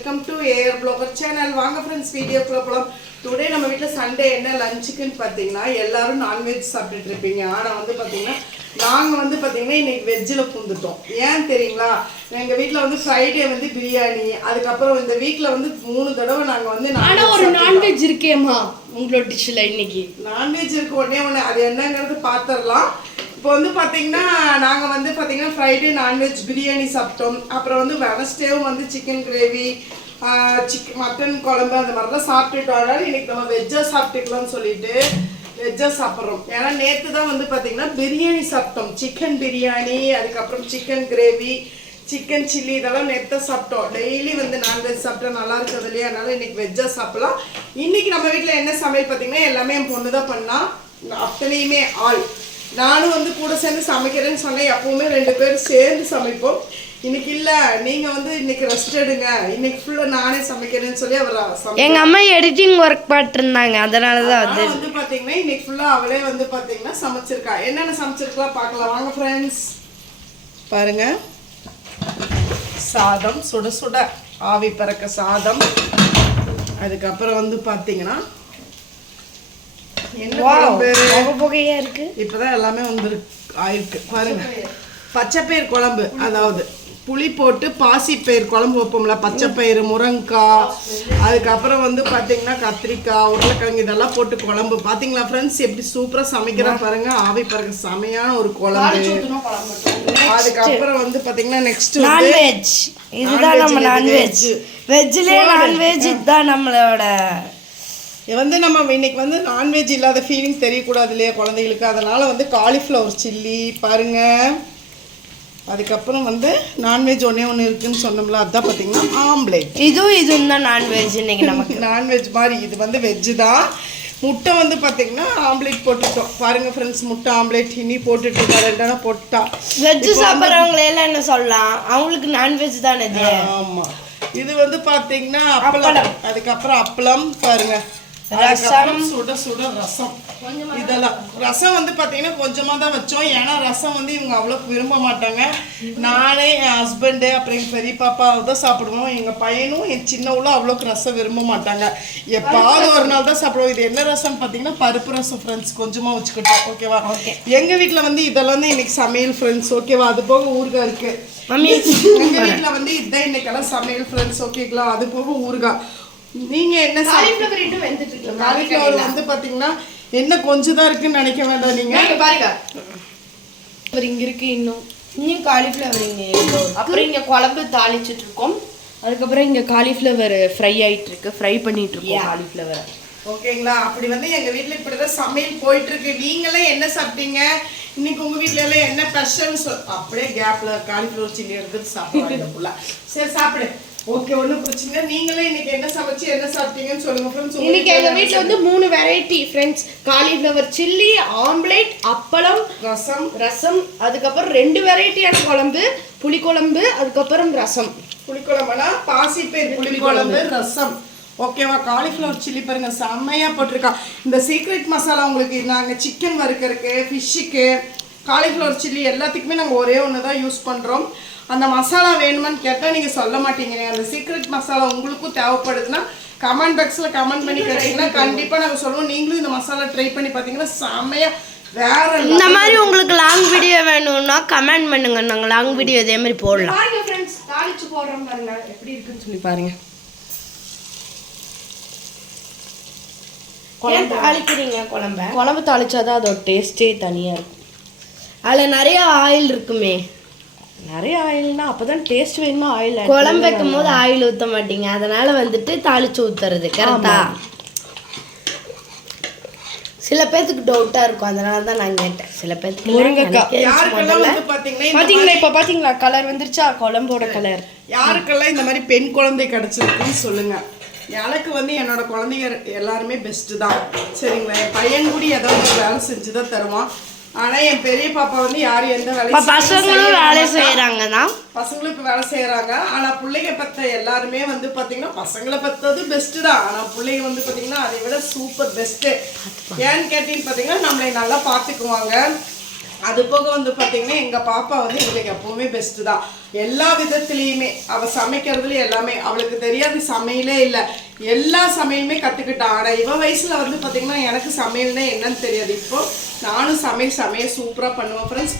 Welcome to AR blogger channel. வாங்க friends வீடியோக்குள்ள போகலாம். டுடே நம்ம வீட்டில் சண்டே என்ன லஞ்சுக்குன்னு பார்த்தீங்கன்னா எல்லாரும் நான்வெஜ் சாப்பிட்டுட்டு இருப்பீங்க. ஆனால் வந்து பார்த்தீங்கன்னா நாங்கள் வந்து பார்த்தீங்கன்னா இன்னைக்கு வெஜ்ஜில் பூந்துட்டோம். ஏன் தெரியுங்களா? எங்கள் வீட்டில் வந்து ஃப்ரைடே வந்து பிரியாணி, அதுக்கப்புறம் இந்த வீக்கில் வந்து 3 தடவை நாங்கள் வந்து ஒரு நான்வெஜ் இருக்கேம்மா உங்களோட டிஷ்ஷில் இன்னைக்கு நான்வெஜ் இருக்கு. ஒன்று அது என்னங்கிறது பார்த்துடலாம். இப்போ வந்து பார்த்தீங்கன்னா நாங்கள் வந்து பார்த்தீங்கன்னா ஃப்ரைடே நான்வெஜ் பிரியாணி சாப்பிட்டோம். அப்புறம் வந்து வெனஸ்டேவும் வந்து சிக்கன் கிரேவி, மட்டன் குழம்பு அந்த மாதிரிலாம் சாப்பிட்டுட்டோம். அதனால இன்னைக்கு நம்ம வெஜ்ஜாக சாப்பிட்டுக்கலாம்னு சொல்லிட்டு வெஜ்ஜாக சாப்பிட்றோம். ஏன்னா நேற்று தான் வந்து பார்த்தீங்கன்னா பிரியாணி சாப்பிட்டோம். சிக்கன் பிரியாணி, அதுக்கப்புறம் சிக்கன் கிரேவி, சிக்கன் சில்லி இதெல்லாம் நேற்று சாப்பிட்டோம். டெய்லி வந்து நான்வெஜ் சாப்பிட்டா நல்லா இருக்குது இல்லையா? அதனால இன்னைக்கு வெஜ்ஜாக சாப்பிடலாம். இன்னைக்கு நம்ம வீட்டில் என்ன சமையல் பார்த்தீங்கன்னா எல்லாமே என் பொண்ணு தான் பண்ணா. அத்தனையுமே ஆள். நானும் வந்து கூட சேர்ந்து சமைக்கிறேன்னு சொன்னேன். எப்பவுமே 2 பேரும் சேர்ந்து சமைப்போம். இன்னைக்கு இல்லை, நீங்கள் வந்து இன்னைக்கு ரெஸ்ட் எடுங்க, இன்னைக்கு ஃபுல்லாக நானே சமைக்கிறேன்னு சொல்லி அவர் எங்கள் அம்மா எடிட்டிங் ஒர்க் பார்த்துருந்தாங்க. அதனால தான் வந்து பார்த்தீங்கன்னா இன்னைக்கு ஃபுல்லாக அவளே வந்து பார்த்தீங்கன்னா சமைச்சிருக்கா. என்னென்ன சமைச்சிருக்கலாம் பார்க்கலாம் வாங்க ஃப்ரெண்ட்ஸ். பாருங்க, சாதம் சுட சுட ஆவி பறக்க சாதம். அதுக்கப்புறம் வந்து பார்த்தீங்கன்னா புகையா இருக்கு. இப்போதான் எல்லாமே வந்து ஆயிருக்கு பாருங்க. பச்சைப்பயிர் குழம்பு, அதாவது புளி போட்டு பாசிப்பயிர் குழம்பு வைப்போம்ல, பச்சைப்பயிறு, முருங்கைக்காய், அதுக்கப்புறம் வந்து பார்த்தீங்கன்னா கத்திரிக்காய், உருளைக்கிழங்கு இதெல்லாம் போட்டு குழம்பு. பார்த்தீங்களா ஃப்ரெண்ட்ஸ் எப்படி சூப்பராக சமைக்கிறா பாருங்க. ஆவி பறக்க செமையான ஒரு குழம்பு. அதுக்கப்புறம் வந்து பார்த்தீங்கன்னா நெக்ஸ்ட் நான்வெஜ். இதுதான் நம்ம நான்வெஜ். வெஜ்லேயே நான்வெஜ் இதுதான் நம்மளோட. வந்து நம்ம இன்னைக்கு வந்து நான்வெஜ் இல்லாத ஃபீலிங் தெரியக்கூடாது இல்லையா குழந்தைகளுக்கு? அதனால வந்து காலிஃப்ளவர் சில்லி பாருங்க. அதுக்கப்புறம் வந்து நான்வெஜ் ஒன்று இருக்குன்னு சொன்னோம்ல, அதுதான் பார்த்தீங்கன்னா ஆம்லேட். இதுவும் தான் நான்வெஜ். இன்னைக்கு நமக்கு நான்வெஜ் மாதிரி இது வந்து வெஜ்ஜு தான். முட்டை வந்து பார்த்தீங்கன்னா ஆம்லேட் போட்டுட்டோம் பாருங்க ஃப்ரெண்ட்ஸ். முட்டை ஆம்லேட் இனி போட்டுட்டு 2 போட்டா. வெஜ்ஜு சாப்பிட்றவங்களெல்லாம் என்ன சொல்லலாம், அவங்களுக்கு நான்வெஜ் தானே இது. ஆமாம், இது வந்து பார்த்தீங்கன்னா அப்பளம். அதுக்கப்புறம் அப்பளம் பாருங்க, ரசம், சுட சுட ரசம். இதெல்லாம் ரசம் வந்து பார்த்தீங்கன்னா கொஞ்சமாக தான் வச்சோம். ஏன்னா ரசம் வந்து இவங்க அவ்வளோ விரும்ப மாட்டாங்க. நானே, என் ஹஸ்பண்டு, அப்புறம் எங்கள் பெரிய பாப்பா தான் சாப்பிடுவோம். எங்கள் பையனும் என் சின்னவளும் அவ்வளோக்கு ரசம் விரும்ப மாட்டாங்க. எப்பாவது ஒரு நாள் தான் சாப்பிடுவோம். இது என்ன ரசம் பார்த்தீங்கன்னா பருப்பு ரசம் ஃப்ரெண்ட்ஸ். கொஞ்சமாக வச்சுக்கிட்டோம், ஓகேவா? எங்கள் வீட்டில் வந்து இதெல்லாம் தான் இன்னைக்கு சமையல் ஃப்ரெண்ட்ஸ், ஓகேவா? அது போக ஊறுகாய் இருக்கு. எங்கள் வீட்டில் வந்து இதுதான் இன்னைக்கெல்லாம் சமையல் ஃப்ரெண்ட்ஸ், ஓகேங்களா? அது போக ஊறுகாய். நீங்க என்ன காலிஃப்ளவர் வந்து பாத்தீங்கன்னா என்ன கொஞ்சம் தான் இருக்குன்னு நினைக்க வேண்டாம். நீங்க பாருங்க, இங்க இருக்கு, இன்னும் காலிஃப்ளவர் இங்க. அப்புறம் இங்க குழம்பு தாளிச்சுட்டு இருக்கோம். அதுக்கப்புறம் இங்க காலிஃப்ளவர் ஃப்ரை ஆயிட்டு இருக்கு, ஃப்ரை பண்ணிட்டு இருக்கோம் காலிஃப்ளவர், ஓகேங்களா? அப்படி வந்து எங்க வீட்டுல இப்படிதான் சமையல் போயிட்டு இருக்கு. நீங்களே என்ன சாப்பிட்டீங்க இன்னைக்கு? உங்க வீட்டுல எல்லாம் என்ன ஸ்பெஷல்? அப்படியே கேப்ல காலிஃப்ளவர் சில்லி எடுத்து சாப்பிடுவாங்க. சரி சாப்பிடு, ஓகே, ஒன்றும் பிரச்சனை. நீங்களே இன்னைக்கு என்ன சமைச்சு என்ன சாப்பிட்டீங்கன்னு சொல்லுங்க ஃப்ரெண்ட்ஸ். இன்னைக்கு எங்க வீட்டுல வந்து 3 variety friends. Cauliflower chilli, omelette, அப்பளம், ரசம், அதுக்கப்புறம் 2 வெரைட்டியான குழம்பு, புளிக்குழம்பு, அதுக்கப்புறம் ரசம். புளிக்குழம்புனா பாசிப்பயிர் புளிக்குழம்பு, ரசம், ஓகேவா? காலிஃப்ளவர் சில்லி பாருங்க செம்மையா போட்டிருக்கா. இந்த சீக்ரெட் மசாலா உங்களுக்கு நாங்கள் சிக்கன் வறுக்கிறதுக்கு, ஃபிஷ்ஷுக்கு, காலிஃப்ளவர் சில்லி எல்லாத்துக்குமே நாங்கள் ஒரே ஒன்று தான் யூஸ் பண்ணுறோம். அந்த மசாலா வேணுமான்னு கேட்டால் நீங்கள் சொல்ல மாட்டீங்க. அந்த சீக்ரெட் மசாலா உங்களுக்கும் தேவைப்படுதுன்னா கமெண்ட் பாக்ஸில் கமெண்ட் பண்ணி கேட்டீங்கன்னா கண்டிப்பாக நாங்கள் சொல்லுவோம். நீங்களும் இந்த மசாலா ட்ரை பண்ணி பார்த்தீங்கன்னா செம்மையாக வேற. இந்த மாதிரி உங்களுக்கு லாங் வீடியோ வேணும்னா கமெண்ட் பண்ணுங்க, நாங்கள் லாங் வீடியோ இதே மாதிரி போடலாம். பாருங்க ஃப்ரெண்ட்ஸ், தாளிச்சு போடுறோம் பாருங்க எப்படி இருக்குன்னு சொல்லி பாருங்க. தாளிக்கிறீங்க குழம்பு தாளிச்சாதான் அதோட டேஸ்டே தனியாக இருக்கும். அதில் நிறைய ஆயில் இருக்குமே. நிறைய ஆயில்னா அப்போதான் டேஸ்ட் வேணுமா? ஆயில் குழம்பு வைக்கும் போது ஆயில் ஊற்ற மாட்டீங்க, அதனால வந்துட்டு தாளிச்சு ஊற்றுறது கரெக்டா? சில பேர்த்துக்கு டவுட்டாக இருக்கும், அதனால தான் நான் கேட்டேன். சில பேர்த்துக்கு முருங்கைக்காய் பார்த்தீங்களா? இப்போ பார்த்தீங்களா கலர் வந்துருச்சா, குழம்போட கலர். யாருக்கெல்லாம் இந்த மாதிரி பெண் குழந்தை கிடச்சிருக்குன்னு சொல்லுங்க. எனக்கு வந்து என்னோட குழந்தைங்க எல்லாருமே பெஸ்ட்டு தான், சரிங்களா? என் பையன் கூட ஏதோ ஒரு வேலை செஞ்சு தான் தருவான். ஆனால் என் பெரிய பாப்பா வந்து யாரும் எந்த வேலையும் பசங்களும் வேலை செய்கிறாங்க தான். பசங்களும் இப்போ வேலை செய்கிறாங்க. ஆனால் பிள்ளைங்க பெற்ற எல்லாருமே வந்து பார்த்தீங்கன்னா பசங்களை பெற்றது பெஸ்ட்டு தான். ஆனால் பிள்ளைங்க வந்து பார்த்தீங்கன்னா அதை விட சூப்பர் பெஸ்ட்டு. ஏன்னு கேட்டின்னு பார்த்தீங்கன்னா நம்மளை நல்லா பார்த்துக்குவாங்க. அது போக வந்து பார்த்தீங்கன்னா எங்கள் பாப்பா வந்து எங்களுக்கு எப்போவுமே பெஸ்ட்டு தான். எல்லா விதத்துலேயுமே அவள் சமைக்கிறதுல எல்லாமே, அவளுக்கு தெரியாத சமையலே இல்லை, எல்லா சமையலுமே கற்றுக்கிட்டான். ஆனால் இவ வயசில் வந்து பார்த்தீங்கன்னா எனக்கு சமையல்னா என்னன்னு தெரியாது. இப்போ நானும் சமையல் சூப்பராக பண்ணுவேன் ஃப்ரெண்ட்ஸ்.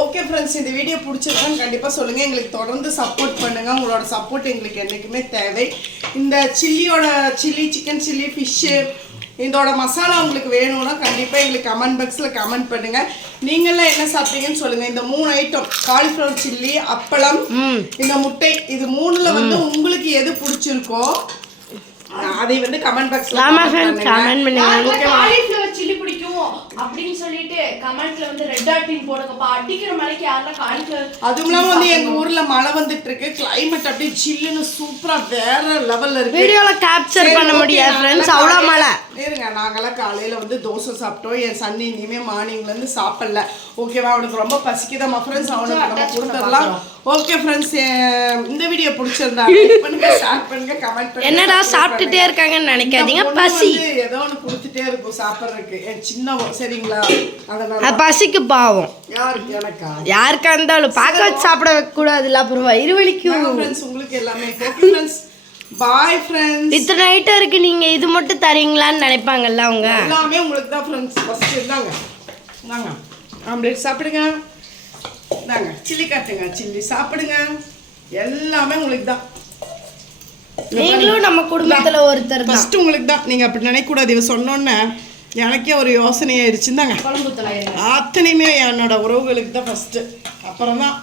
ஓகே ஃப்ரெண்ட்ஸ், இந்த வீடியோ பிடிச்சிருக்கான்னு கண்டிப்பாக சொல்லுங்கள். எங்களுக்கு தொடர்ந்து சப்போர்ட் பண்ணுங்கள். உங்களோட சப்போர்ட் எங்களுக்கு என்றைக்குமே தேவை. இந்த சிக்கன் சில்லி ஃபிஷ்ஷு இதோட மசாலா உங்களுக்கு வேணும்னா கண்டிப்பாக எங்களுக்கு கமெண்ட் பாக்ஸில் கமெண்ட் பண்ணுங்கள். நீங்களாம் என்ன சாப்பிட்டீங்கன்னு சொல்லுங்கள். இந்த 3 ஐட்டம், காலிஃப்ளவர் சில்லி, அப்பளம், இந்த முட்டை, இது 3ல் வந்து உங்களுக்கு எது பிடிச்சிருக்கோ அதை வந்து கமெண்ட் பாக்ஸ்ல கமெண்ட் பண்ணுங்க. காலிஃப்ளவர் சில்லி பிடிக்கும் அப்படின்னு சொல்லிட்டு கமெண்ட்ல வந்து ரெட் டாட்டின் போடுங்கப்பா. அடிக்கிற மலைக்கு யாரெல்லாம் காலிஃப்ளவர். அதுவும் இல்லாம வந்து எங்க ஊர்ல மழை வந்துட்டு இருக்கு. கிளைமேட் அப்படியே சில்லுன்னு சூப்பரா வேற லெவல்ல இருக்கு. வீடியோல கேப்சர் பண்ண முடியாது ஃப்ரெண்ட்ஸ், அவ்வளவு மழை. இருங்க, நாங்கெல்லாம் காலையில வந்து தோசை சாப்பிட்டோம். என் சன் இனிமே மார்னிங்ல இருந்து சாப்பிடல. ஓகேவா, அவனுக்கு ரொம்ப பசிக்குதாமா ஃப்ரெண்ட்ஸ், அவனுக்கு நம்ம கொடுத்துடலாம். ஓகே ஃப்ரெண்ட்ஸ், இந்த வீடியோ பிடிச்சிருந்தா லைக் பண்ணுங்க, ஷேர் பண்ணுங்க, கமெண்ட் பண்ணுங்க. என்னடா சாப்பிட்டுட்டே இருக்காங்கன்னு நினைக்காதீங்க, பசி ஏதோ ஒன்று கொடுத்துட்டே இருக்கும் சாப்பிட்றதுக்கு. என் சின்னவோ சரிங்களா, அதனால பசிக்கு பாவம். யாருக்கு? எனக்கா? யாருக்கா இருந்தாலும் பார்க்க வச்சு சாப்பிட வைக்க கூடாதுல்ல, அப்புறம் வயிறு வலிக்கும். ஃப்ரெண்ட்ஸ் உங்களுக்கு எல்லாமே ஓகே ஃப்ரெண்ட்ஸ், பாய் ஃப்ரெண்ட்ஸ். இத்தனை ஐட்டம் இருக்கு, நீங்க இது மட்டும் தரீங்களான்னு நினைப்பாங்கல்ல அவங்க. எல்லாமே உங்களுக்கு தான் ஃப்ரெண்ட்ஸ். ஃபர்ஸ்ட் இந்தாங்க, இந்தாங்க ஆம்லேட் சாப்பிடுங்க, இந்தாங்க சில்லி காட்டுங்க, சில்லி சாப்பிடுங்க, எல்லாமே உங்களுக்கு தான். நீங்களும் நம்ம குடும்பத்துல ஒருத்தர் தான். ஃபர்ஸ்ட் உங்களுக்கு தான். நீங்க அப்படி நினைக்கக்கூடாது. இவ சொன்னோன்னே எனக்கே ஒரு யோசனை ஆயிடுச்சு. இந்தாங்க குழம்பு தலை அத்தனையுமே என்னோட உறவுகளுக்கு தான் ஃபர்ஸ்ட், அப்புறம் தான்